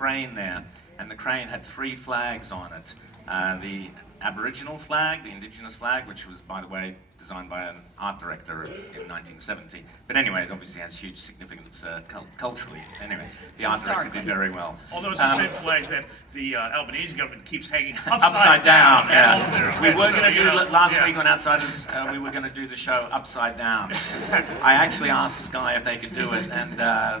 crane there, and the crane had 3 flags on it. The Aboriginal flag, the Indigenous flag, which was, by the way, designed by an art director in 1970. But anyway, it obviously has huge significance culturally. Anyway, the art director did very well. Although it's the same flag that the Albanese government keeps hanging upside down. Yeah. We were so, going to do last week on Outsiders. We were going to do the show upside down. I actually asked Sky if they could do it, and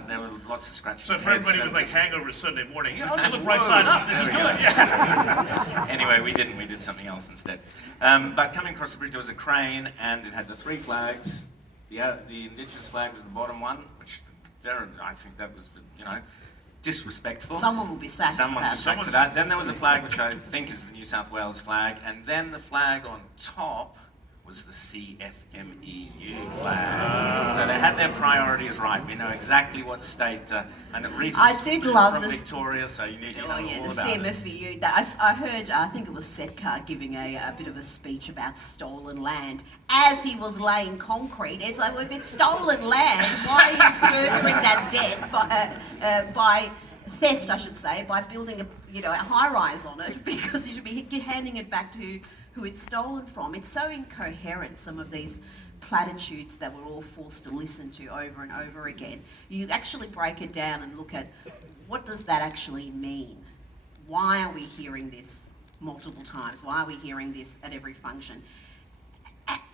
there were lots of scratches. So for everybody with like hangovers Sunday morning, they look right side up. This is good. Yeah. Anyway, we didn't. We did something else instead. But coming across the bridge, there was a crane, and it had the 3 flags. The Indigenous flag was the bottom one, which I think that was, disrespectful. Someone will be sacked for that. Then there was a flag which I think is the New South Wales flag, and then the flag on top was the CFMEU flag. So they had their priorities right. We know exactly what state, and Rita's from Victoria, so you need to know all about it. The CMFEU. I heard, I think it was Setka giving a bit of a speech about stolen land as he was laying concrete. It's like, well, if it's stolen land, why are you furthering that debt by theft, I should say, by building a high-rise on it, because you should be handing it back to who it's stolen from. It's so incoherent, some of these platitudes that we're all forced to listen to over and over again. You actually break it down and look at, what does that actually mean? Why are we hearing this multiple times? Why are we hearing this at every function?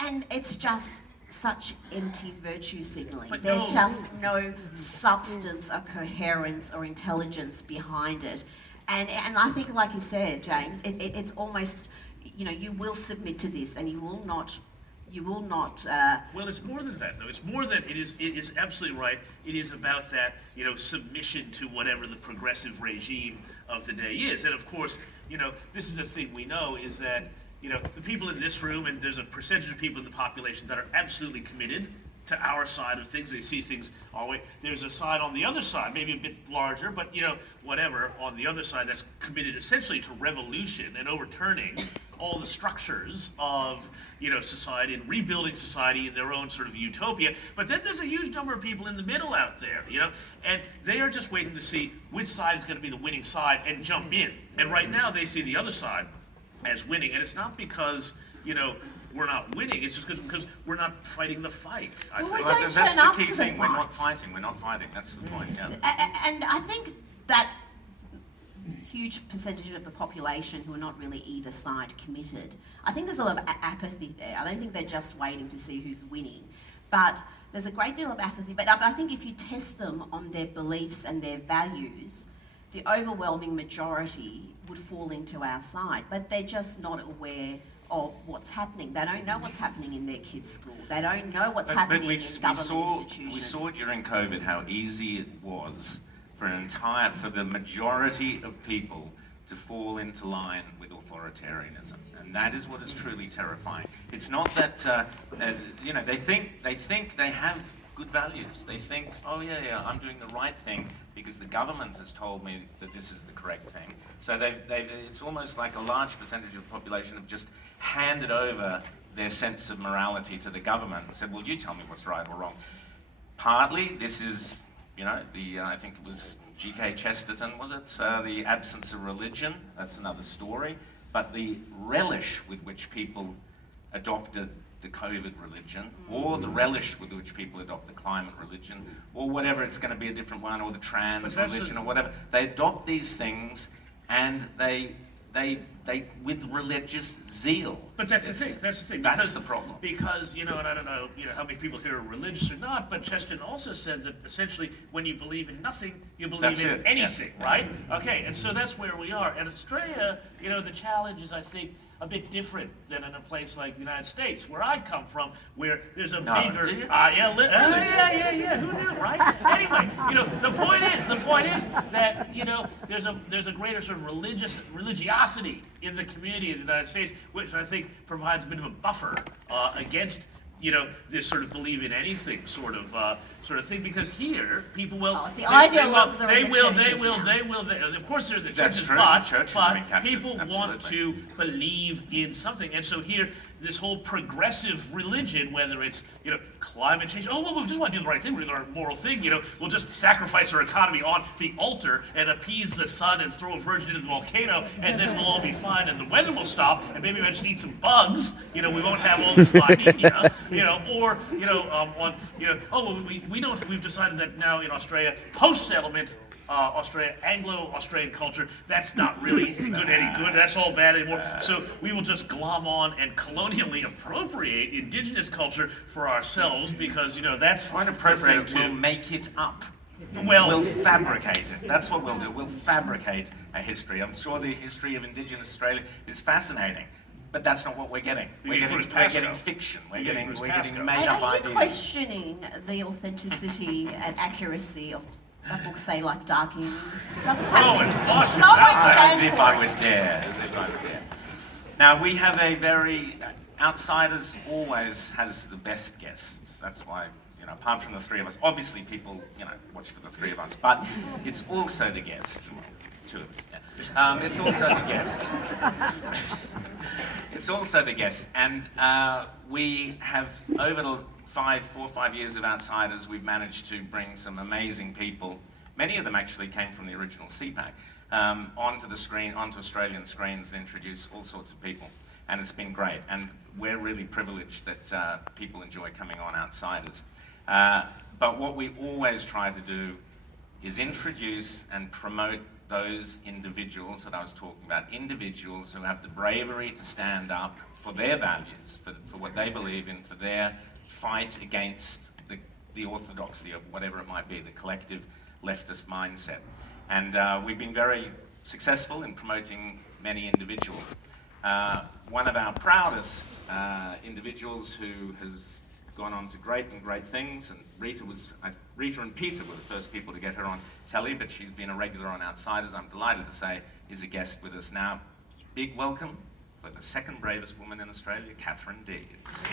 And it's just such empty virtue signalling. There's just no substance or coherence or intelligence behind it. And I think, like you said, James, it's almost, you will submit to this, and you will not. Well, it's more than that, though. It's more than it is absolutely right. It is about that, submission to whatever the progressive regime of the day is. And of course, this is a thing we know, is that the people in this room, and there's a percentage of people in the population that are absolutely committed to our side of things. They see things our way. There's a side on the other side, maybe a bit larger, but whatever, on the other side that's committed essentially to revolution and overturning all the structures of society and rebuilding society in their own sort of utopia. But then there's a huge number of people in the middle out there, and they are just waiting to see which side is going to be the winning side and jump in. And right now they see the other side as winning, and it's not because we're not winning, it's just because we're not fighting the fight, I think. That's the key thing. We're not fighting. That's the point, yeah. And I think that huge percentage of the population who are not really either side committed, I think there's a lot of apathy there. I don't think they're just waiting to see who's winning. But there's a great deal of apathy. But I think if you test them on their beliefs and their values, the overwhelming majority would fall into our side. But they're just not aware of what's happening. They don't know what's happening in their kids' school. They don't know what's happening in government institutions. We saw during COVID how easy it was for the majority of people to fall into line with authoritarianism, and that is what is truly terrifying. It's not that they think they have good values. They think, oh yeah, I'm doing the right thing because the government has told me that this is the correct thing. So it's almost like a large percentage of the population have just handed over their sense of morality to the government and said, well, you tell me what's right or wrong. Partly, this is, I think it was G.K. Chesterton, was it? The absence of religion, that's another story. But the relish with which people adopted the COVID religion, or the relish with which people adopt the climate religion, or whatever, it's going to be a different one, or the trans religion, or whatever. They adopt these things, and they with religious zeal. But that's the thing. That's the problem. Because and I don't know, how many people here are religious or not. But Chesterton also said that essentially, when you believe in nothing, you believe in anything, right? Okay, and so that's where we are. And Australia, the challenge is, I think, a bit different than in a place like the United States, where I come from, where there's a bigger... yeah, who knew, right? Anyway, the point is that, there's a greater sort of religiosity in the community of the United States, which I think provides a bit of a buffer against this sort of believe in anything sort of thing, because here people will. Of course, they're the That's churches, true. but The churches have been captured. people want to believe in something, and so here this whole progressive religion, whether it's, climate change. Oh, well, we just want to do the right thing. We're doing our moral thing. We'll just sacrifice our economy on the altar and appease the sun and throw a virgin into the volcano, and then we'll all be fine, and the weather will stop, and maybe we'll just eat some bugs. We won't have all this live media. We've decided that now in Australia, post-settlement, Anglo-Australian culture, that's not really any good. That's all bad anymore. So we will just glom on and colonially appropriate indigenous culture for ourselves because, that's Won't appropriate it, we'll make it up. Well, We'll fabricate it. That's what we'll do. We'll fabricate a history. I'm sure the history of Indigenous Australia is fascinating, but that's not what we're getting. We're getting fiction. We're getting made up Are you ideas. questioning the authenticity and accuracy of a book, say, like Dark Evening? Is that what's happening? gosh, It's almost As stand if for I it. would dare. As if I would dare. Now, we have a very... Outsiders always has the best guests. That's why, apart from the three of us, obviously people, watch for the three of us, but it's also the guests. Well, two of us, yeah. It's also the guests. It's also the guests. And we have, over the 4 or 5 years of Outsiders, we've managed to bring some amazing people. Many of them actually came from the original CPAC, onto the screen, onto Australian screens, and introduce all sorts of people. And it's been great. And we're really privileged that people enjoy coming on Outsiders. But what we always try to do is introduce and promote those individuals that I was talking about, individuals who have the bravery to stand up for their values, for what they believe in, for their fight against the orthodoxy of whatever it might be, the collective leftist mindset. And we've been very successful in promoting many individuals. One of our proudest individuals who has gone on to great things, and Rita and Peter were the first people to get her on telly, but she's been a regular on Outsiders, I'm delighted to say, is a guest with us now. Big welcome for the second bravest woman in Australia, Katherine Deeves.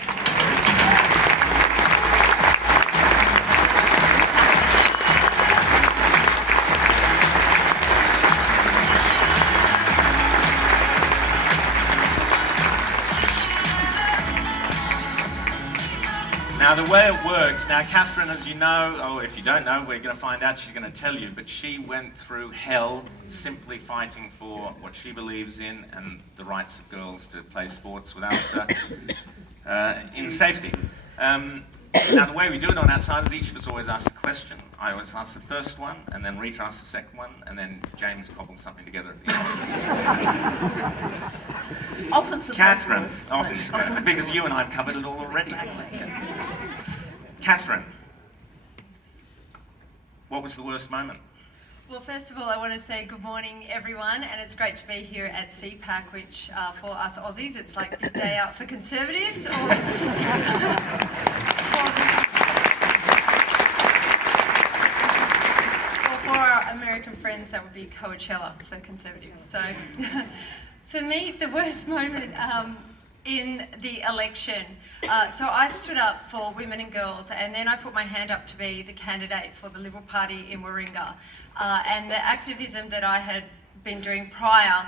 Now, the way it works, now Katherine, as you know, or if you don't know, we're going to find out, she's going to tell you, but she went through hell simply fighting for what she believes in and the rights of girls to play sports without, in safety. Now, the way we do it on Outsiders, each of us always asks a question. I always ask the first one, and then Rita asks the second one, and then James cobbles something together at the end. Often Katherine, surprised. because you and I have covered it all already. Exactly. Katherine, what was the worst moment? Well, first of all, I want to say good morning, everyone, and it's great to be here at CPAC, which for us Aussies, it's like big day out for Conservatives, or for our American friends, that would be Coachella for Conservatives. So, for me, the worst moment in the election. So I stood up for women and girls, and then I put my hand up to be the candidate for the Liberal Party in Warringah. And the activism that I had been doing prior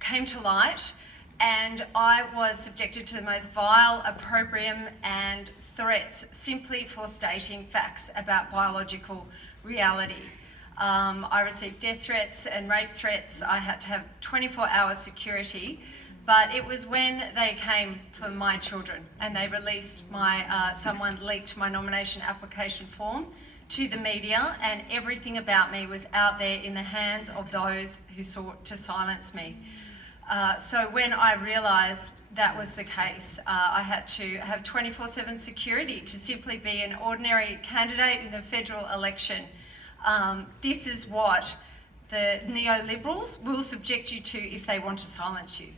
came to light, and I was subjected to the most vile opprobrium and threats simply for stating facts about biological reality. I received death threats and rape threats. I had to have 24-hour security. But it was when they came for my children and they released someone leaked my nomination application form to the media, and everything about me was out there in the hands of those who sought to silence me. So when I realised that was the case, I had to have 24/7 security to simply be an ordinary candidate in the federal election. This is what the neoliberals will subject you to if they want to silence you.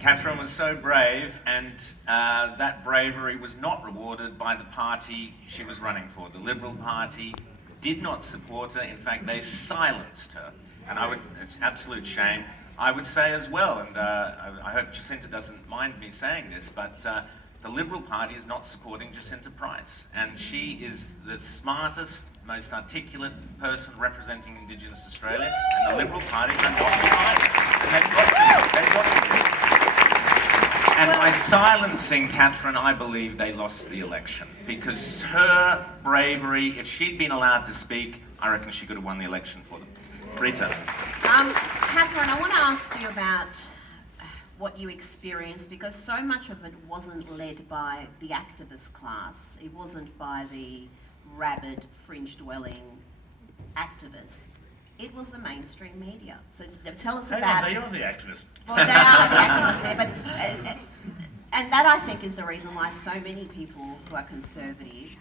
Katherine was so brave, and that bravery was not rewarded by the party she was running for. The Liberal Party did not support her. In fact, they silenced her. And it's an absolute shame. I would say as well, and I hope Jacinta doesn't mind me saying this, but the Liberal Party is not supporting Jacinta Price. And she is the smartest, most articulate person representing Indigenous Australia, and the Liberal Party are not behind her. And they've got to. And by silencing Katherine, I believe they lost the election. Because her bravery, if she'd been allowed to speak, I reckon she could have won the election for them. Rita. Katherine, I want to ask you about what you experienced, because so much of it wasn't led by the activist class. It wasn't by the rabid, fringe-dwelling activists. It was the mainstream media. So tell us about... They are the activists. Well, they are the activists there, but... and that, I think, is the reason why so many people who are conservative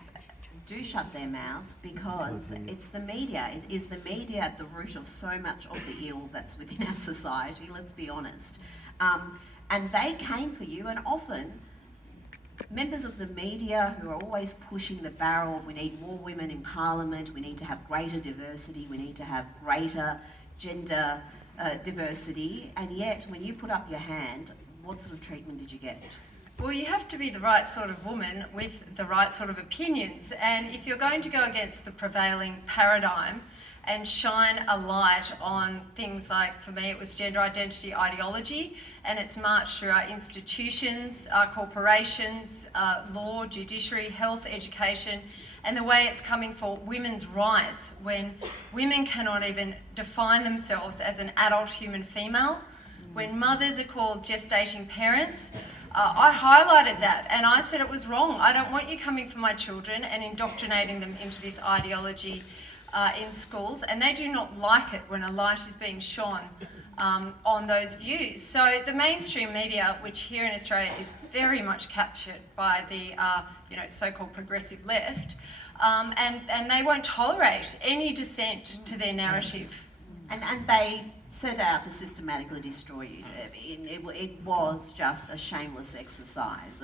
do shut their mouths, because it's the media. It is the media at the root of so much of the ill that's within our society, let's be honest. And they came for you, and often members of the media who are always pushing the barrel, we need more women in parliament, we need to have greater diversity, we need to have greater gender diversity, and yet when you put up your hand, what sort of treatment did you get? Well, you have to be the right sort of woman with the right sort of opinions, and if you're going to go against the prevailing paradigm and shine a light on things like, for me, it was gender identity ideology, and it's marched through our institutions, our corporations, law, judiciary, health, education, and the way it's coming for women's rights when women cannot even define themselves as an adult human female, when mothers are called gestating parents. I highlighted that and I said it was wrong. I don't want you coming for my children and indoctrinating them into this ideology in schools, and they do not like it when a light is being shone on those views. So the mainstream media, which here in Australia is very much captured by the so-called progressive left, and they won't tolerate any dissent to their narrative. And they set out to systematically destroy you. It was just a shameless exercise,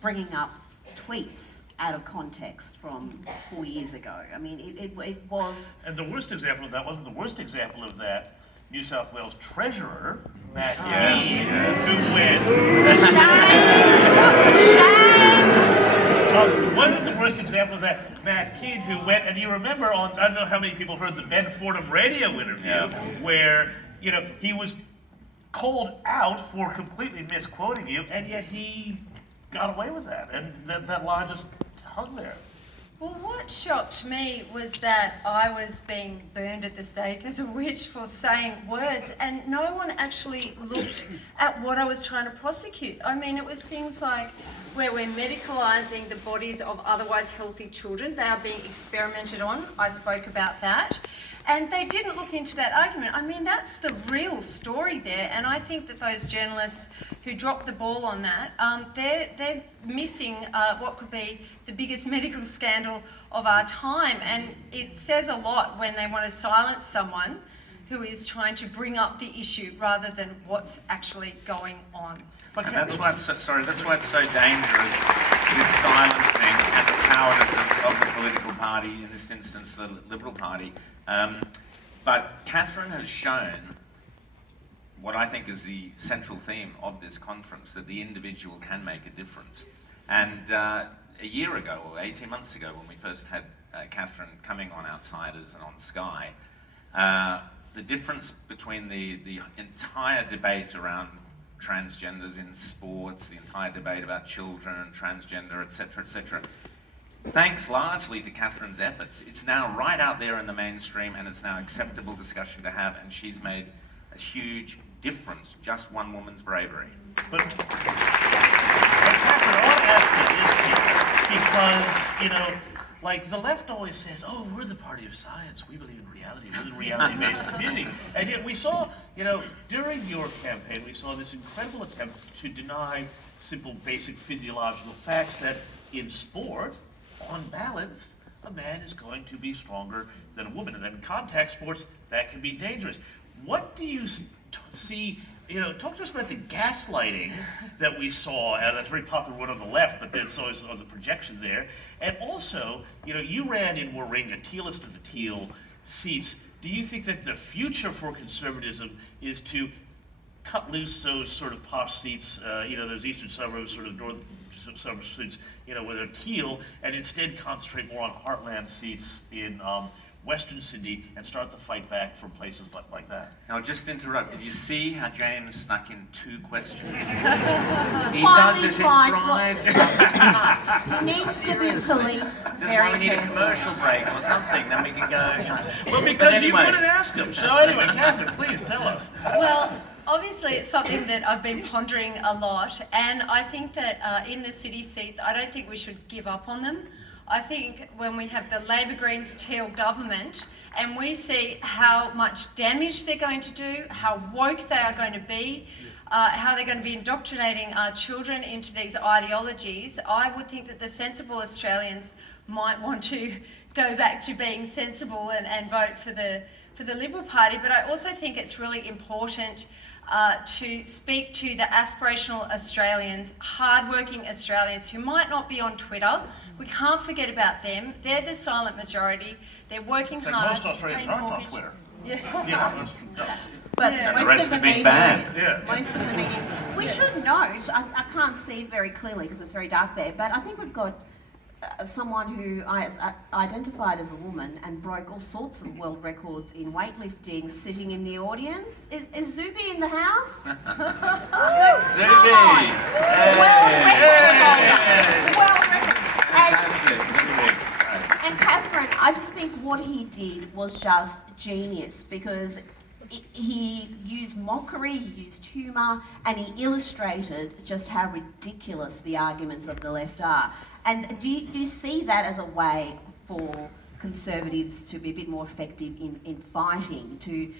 bringing up tweets out of context from 4 years ago. I mean, it was... And the worst example of that wasn't the worst example of that. New South Wales Treasurer, Matt Yes. who went... wasn't the worst example of that Matt Kidd who went, and you remember on, I don't know how many people heard the Ben Fordham radio interview, where, he was called out for completely misquoting you, and yet he got away with that, and that lie just hung there. Well, what shocked me was that I was being burned at the stake as a witch for saying words, and no one actually looked at what I was trying to prosecute. I mean, it was things like where we're medicalising the bodies of otherwise healthy children. They are being experimented on. I spoke about that. And they didn't look into that argument. I mean, that's the real story there. And I think that those journalists who dropped the ball on that, they're missing what could be the biggest medical scandal of our time. And it says a lot when they want to silence someone who is trying to bring up the issue rather than what's actually going on. And that's why it's so dangerous, this silencing and the cowardice of the political party, in this instance the Liberal Party. But Katherine has shown what I think is the central theme of this conference, that the individual can make a difference. And a year ago, or 18 months ago, when we first had Katherine coming on Outsiders and on Sky, the difference between the entire debate around transgenders in sports, the entire debate about children, transgender, etc., thanks largely to Katherine's efforts, it's now right out there in the mainstream, and it's now acceptable discussion to have, and she's made a huge difference, just one woman's bravery. But Katherine, I want to ask you this, because, like the left always says, oh, we're the party of science, we believe in reality, we're the reality-based community. And yet we saw, during your campaign, we saw this incredible attempt to deny simple, basic physiological facts that in sport, on balance, a man is going to be stronger than a woman. And then in contact sports, that can be dangerous. What do you see, talk to us about the gaslighting that we saw, that's a very popular one on the left, but then so is on the projection there. And also, you ran in Warringah, tealest of the teal seats. Do you think that the future for conservatism is to cut loose those sort of posh seats, those eastern suburbs, sort of north suburbs seats, where they're teal, and instead concentrate more on heartland seats in Western Sydney and start the fight back from places like that. Now, just interrupt. Did you see how James snuck in 2 questions? He Finally does this, it tried, drives us nuts. He needs to be Seriously. policed This is very why we need a carefully. commercial break or something, then we can go. Well, But because you anyway. couldn't ask him. So anyway, Catherine, please tell us. Well, obviously it's something that I've been pondering a lot, and I think that in the city seats, I don't think we should give up on them. I think when we have the Labor Greens teal government and we see how much damage they're going to do, how woke they are going to be, how they're going to be indoctrinating our children into these ideologies, I would think that the sensible Australians might want to go back to being sensible and vote for the Liberal Party. But I also think it's really important to speak to the aspirational Australians, hardworking Australians who might not be on Twitter. We can't forget about them. They're the silent majority. They're working Like hard. most Australians paying aren't on mortgage. Twitter. Yeah. Yeah. But Yeah. And the most rest of the are big media bad. is. Yeah. Most of the media. We should note, I can't see very clearly because it's very dark there, but I think we've got someone who identified as a woman and broke all sorts of world records in weightlifting sitting in the audience. Is Zuby in the house? Zuby! World record. Fantastic, Zuby. Right. And Catherine, I just think what he did was just genius because he used mockery, he used humour, and he illustrated just how ridiculous the arguments of the left are. And do you see that as a way for Conservatives to be a bit more effective in fighting, to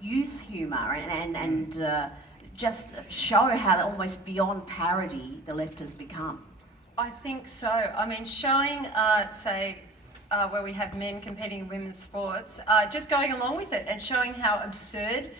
use humour and just show how almost beyond parody the left has become? I think so. I mean, showing, where we have men competing in women's sports, just going along with it and showing how absurd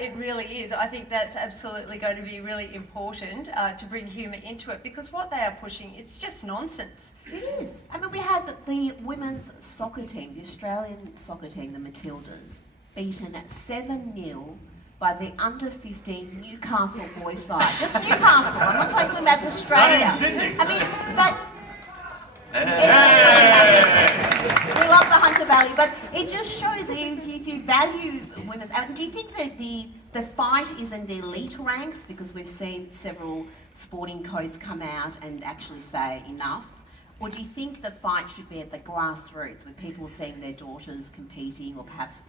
it really is. I think that's absolutely going to be really important to bring humour into it, because what they are pushing, it's just nonsense. It is. I mean, we had the women's soccer team, the Australian soccer team, the Matildas, beaten at 7-0 by the under-15 Newcastle boys side. Just Newcastle. I'm not talking about Australia. Not in Sydney. I mean, that. We love the Hunter Valley, but it just shows if you value women. Do you think that the fight is in the elite ranks? Because we've seen several sporting codes come out and actually say enough. Or do you think the fight should be at the grassroots, with people seeing their daughters competing or perhaps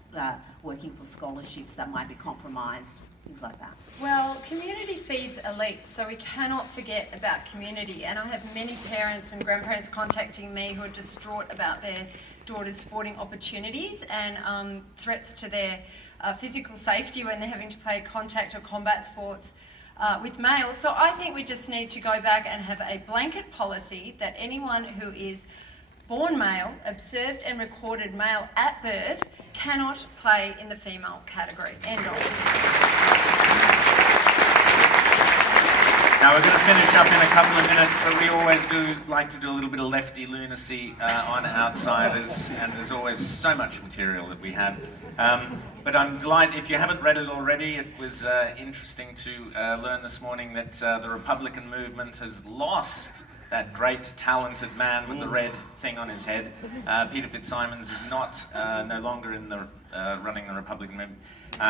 working for scholarships that might be compromised, things like that? Well, community feeds elite, so we cannot forget about community. And I have many parents and grandparents contacting me who are distraught about their daughters' sporting opportunities and threats to their physical safety when they're having to play contact or combat sports with males. So I think we just need to go back and have a blanket policy that anyone who is born male, observed and recorded male at birth, cannot play in the female category. End of. Now we're going to finish up in a couple of minutes, but we always do like to do a little bit of lefty lunacy on Outsiders, and there's always so much material that we have. But I'm delighted, if you haven't read it already, it was interesting to learn this morning that the Republican movement has lost that great, talented man with the red thing on his head. Peter Fitzsimons is no longer in the running the Republican movement.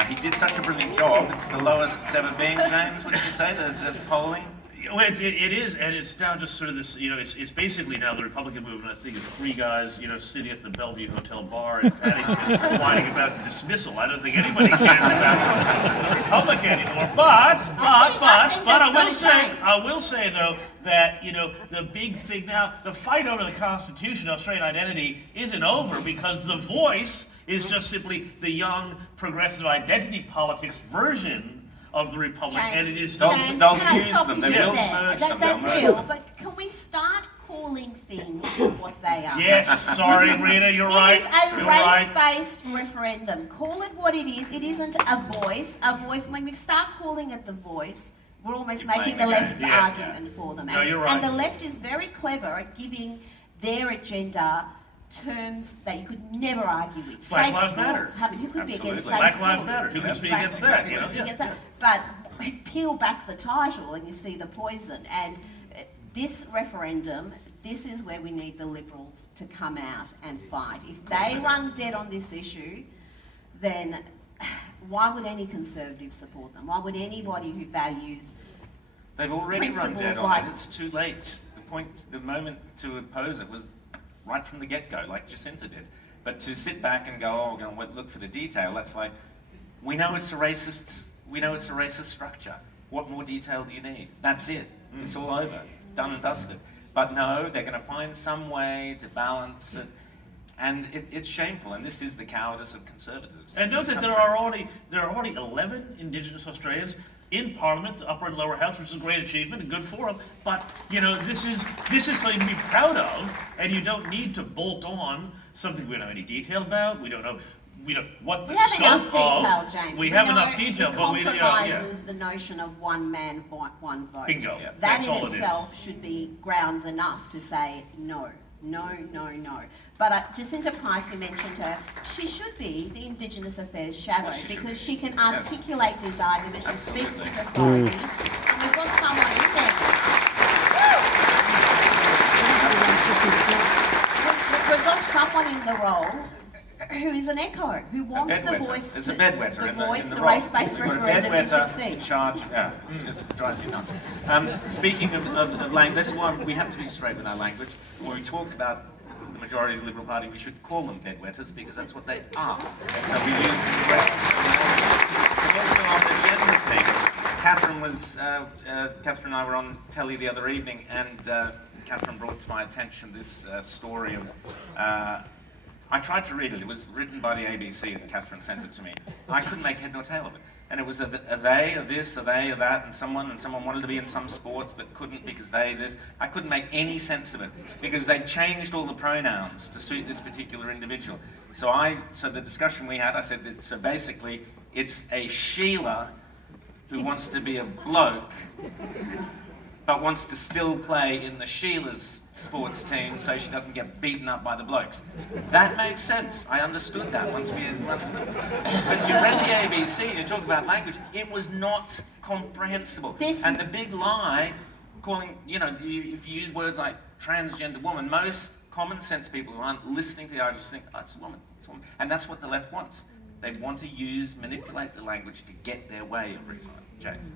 He did such a brilliant job. It's the lowest it's ever been, James, would you say, the polling? Well, it is, and it's now just sort of this, it's basically now the Republican movement, I think, is 3 guys, sitting at the Bellevue Hotel bar in Paddington whining about the dismissal. I don't think anybody cares about the Republic anymore. But I will say though that, the big thing now, the fight over the Constitution, Australian identity, isn't over, because The Voice is just simply the young progressive identity politics version of the Republic, and it is They'll James, can I fuse stop them. you They just will there? merge That them. They'll merge will, them. but can we start calling things what they are? Yes, sorry, Rita, you're right. It is a You're right. race-based referendum. Call it what it is. It isn't a voice. A voice, when we start calling it the Voice, we're almost You're making playing the the game. left's Yeah. argument for them. No, you're right. And the left is very clever at giving their agenda terms that you could never argue with. Black Safe Lives schools. Matter. I mean, who could be Absolutely. against safe Black schools? Lives Matter. Who can speak Black against Lives that, Matter. you know? Who can speak against that? But peel back the title and you see the poison. And this referendum this is where we need the Liberals to come out and fight. If they run dead on this issue, then why would any Conservative support them? Why would anybody who values They've already run dead principles on like... it. It's too late. The moment to oppose it was right from the get-go, like Jacinta did. But to sit back and go, oh, we're going to look for the detail, that's like, we know it's a racist structure. What more detail do you need? That's it. It's all over. Done and dusted. But no, they're going to find some way to balance it. And it's shameful, and this is the cowardice of conservatives. And note that there are already 11 Indigenous Australians in Parliament, the upper and lower house, which is a great achievement and good for them. But this is something to be proud of, and you don't need to bolt on something we don't know any detail about. We don't know what the scope of. James. We have enough detail, it but we compromises the notion of one man, one vote. Bingo. Yeah, that that's in all itself should be grounds enough to say no. But Jacinta Price, you mentioned her, she should be the Indigenous Affairs shadow because she can articulate these arguments, she speaks with authority, and we've got someone in there. We've got someone in the role who is an echo, who wants the voice, There's a bedwetter in the role. race-based We've got a referendum to bedwetter succeed. in charge. Yeah, it just drives you nuts. Speaking of language, this is why we have to be straight with our language. When we talk about the majority of the Liberal Party, we should call them bedwetters because that's what they are. So we use the correct. But also on the gender thing, Katherine and I were on telly the other evening, and Katherine brought to my attention this story of. I tried to read it. It was written by the ABC, and Katherine sent it to me. I couldn't make head nor tail of it. And it was a they, a this, a they, a that, and someone wanted to be in some sports but couldn't because they, this. I couldn't make any sense of it because they changed all the pronouns to suit this particular individual. So the discussion we had, I said that, so basically it's a Sheila who wants to be a bloke but wants to still play in the Sheila's sports team so she doesn't get beaten up by the blokes. That made sense. I understood that once we had run it. But you read the ABC, you talk about language, it was not comprehensible. And the big lie, calling, if you use words like transgender woman, most common sense people who aren't listening to the arguments think, oh, it's a woman, it's a woman. And that's what the left wants. They want to manipulate the language to get their way every time. James.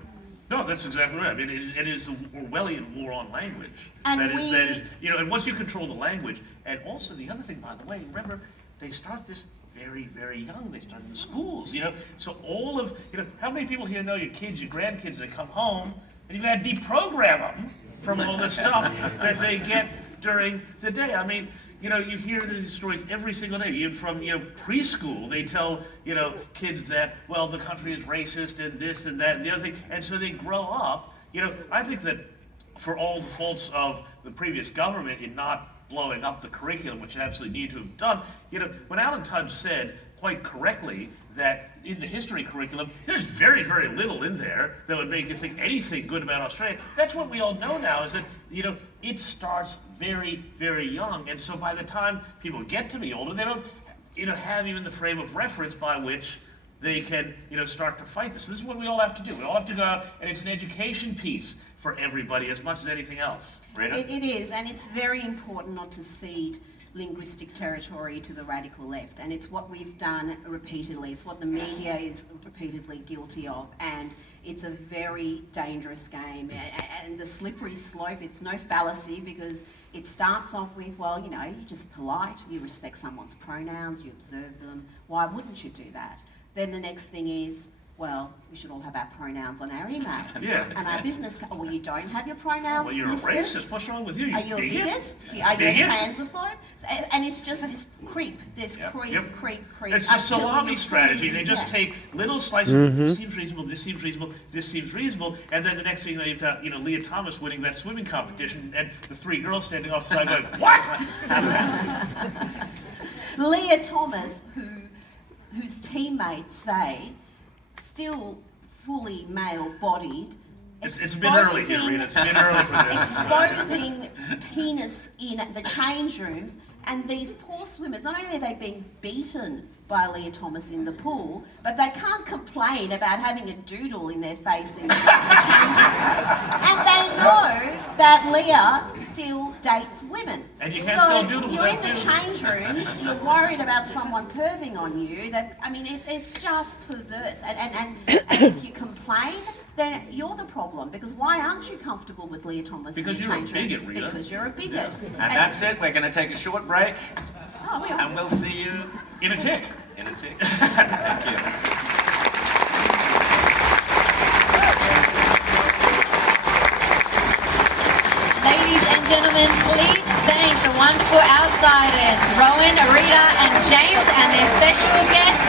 No, that's exactly right. I mean, it is the Orwellian war on language. And that is, and once you control the language, and also the other thing, by the way, remember, they start this very, very young. They start in the schools, So all of, how many people here know your kids, your grandkids, they come home, and you've got to deprogram them from all the stuff that they get during the day. I mean, you hear these stories every single day. Even from, preschool, they tell, kids that, well, the country is racist and this and that and the other thing. And so they grow up. I think that for all the faults of the previous government in not blowing up the curriculum, which it absolutely needed to have done, when Alan Tudge said quite correctly that in the history curriculum, there's very, very little in there that would make you think anything good about Australia. That's what we all know now, is that, it starts very, very young. And so by the time people get to be older, they don't, have even the frame of reference by which they can, start to fight this. So this is what we all have to do. We all have to go out, and it's an education piece for everybody as much as anything else. Rita? It is, and it's very important not to cede linguistic territory to the radical left, and it's what we've done repeatedly. It's what the media is repeatedly guilty of, and it's a very dangerous game. And the slippery slope, it's no fallacy because it starts off with, well, you're just polite, you respect someone's pronouns, you observe them. Why wouldn't you do that? Then the next thing is, well, we should all have our pronouns on our emails and our business cards. Well, you don't have your pronouns well, you're listed. A racist. What's wrong with you? Are you a bigot? Are you a transphobe? And it's just this creep. Creep. It's a salami strategy. They just take little slices. This seems reasonable. This seems reasonable. This seems reasonable. And then the next thing you know, you've got Leah Thomas winning that swimming competition, and the three girls standing off the side going, "What?" Leah Thomas, whose teammates say, still fully male-bodied, it's a bit early here, Rita. It's a bit early for this. Exposing penis in the change rooms, and these poor swimmers, not only are they being beaten by Leah Thomas in the pool, but they can't complain about having a doodle in their face in the change rooms. And they know that Leah still dates women. And you can't spell doodle you're in without the doodle. change rooms, you're worried about someone perving on you. It's just perverse. And if you complain, then you're the problem. Because why aren't you comfortable with Leah Thomas Because in the you're a change room? bigot, Rita. Because you're a bigot. And that's it. We're going to take a short break, Oh, we are. and we'll see you In a tick. in a tick. Thank you. Ladies and gentlemen, please thank the wonderful outsiders, Rowan, Rita, and James, and their special guest,